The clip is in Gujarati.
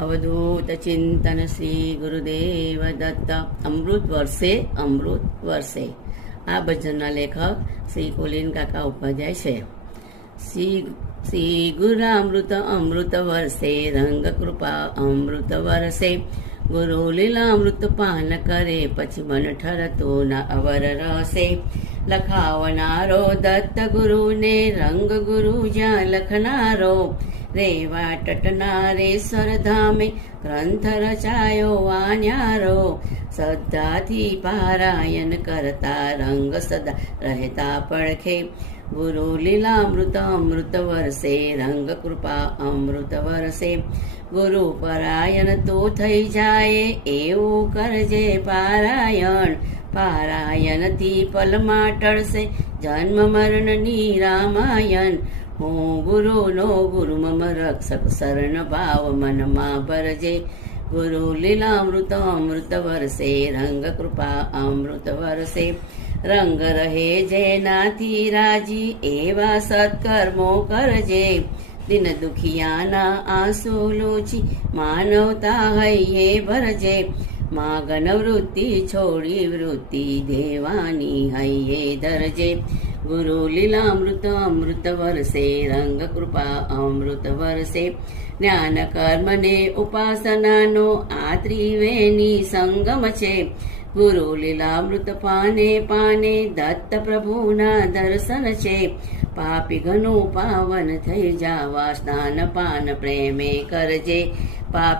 અવધૂત ચિંતન શ્રી ગુરુદેવ દત્ત. અમૃત વર્ષે. આ ભજનના લેખક શ્રી કોલિન કાકા ઉપાધ્યાય છે. શ્રી ગુરામૃત અમૃત વર્ષે, રંગ કૃપા અમૃત વર્ષે. ગુરુ લીલામૃત પાન કરે, પછી મન ઠરતો ના અવર રસે. લખાવનારો દત્ત ગુરુને, રંગ ગુરુ જ્યાં લખનારો. રેવા ટટનારેશ્વર ધામે, ગ્રંથ રચાયો વાન્યારો. શ્રદ્ધાથી પારાયણ કરતા, રંગ સદા રહેતા પડખે. ગુરુ લીલામૃત અમૃત વર્ષે, રંગ કૃપા અમૃત વર્ષે. ગુરુ પરાયણ તો થઈ જાય, એવું કરજે પારાયણ. પારાયણથી પલમાં ટળશે, જન્મ મરણની રામાયણ. હું ગુરુનો ગુરુ મમ રક્ષક, શરણ ભાવ મનમાં ભરજે. ગુરુ લીલામૃત અમૃત વર્ષે, રંગ કૃપા અમૃત વર્ષે. રંગ રહે જેનાથી રાજી, એવા સત્કર્મો કરજે. દિન દુખિયાના આંસુ લૂછી, માનવતા હૈયે ભરજે. માગન વૃત્તિ છોડી, વૃત્તિ દેવાની હૈયે ધરજે. ગુરુ લીલામૃત અમૃત વર્ષે, રંગ કૃપા અમૃત વર્ષે. જ્ઞાન કર્મ ને ઉપાસનાનો આ ત્રિવેણી સંગમ છે. ગુરુ લીલામૃત પાને પાને, દત્ત પ્રભુના દર્શન છે. પાપી ઘણું પાવન થઈ જાવા, સ્નાન પાન પ્રેમે કરજે. પાપ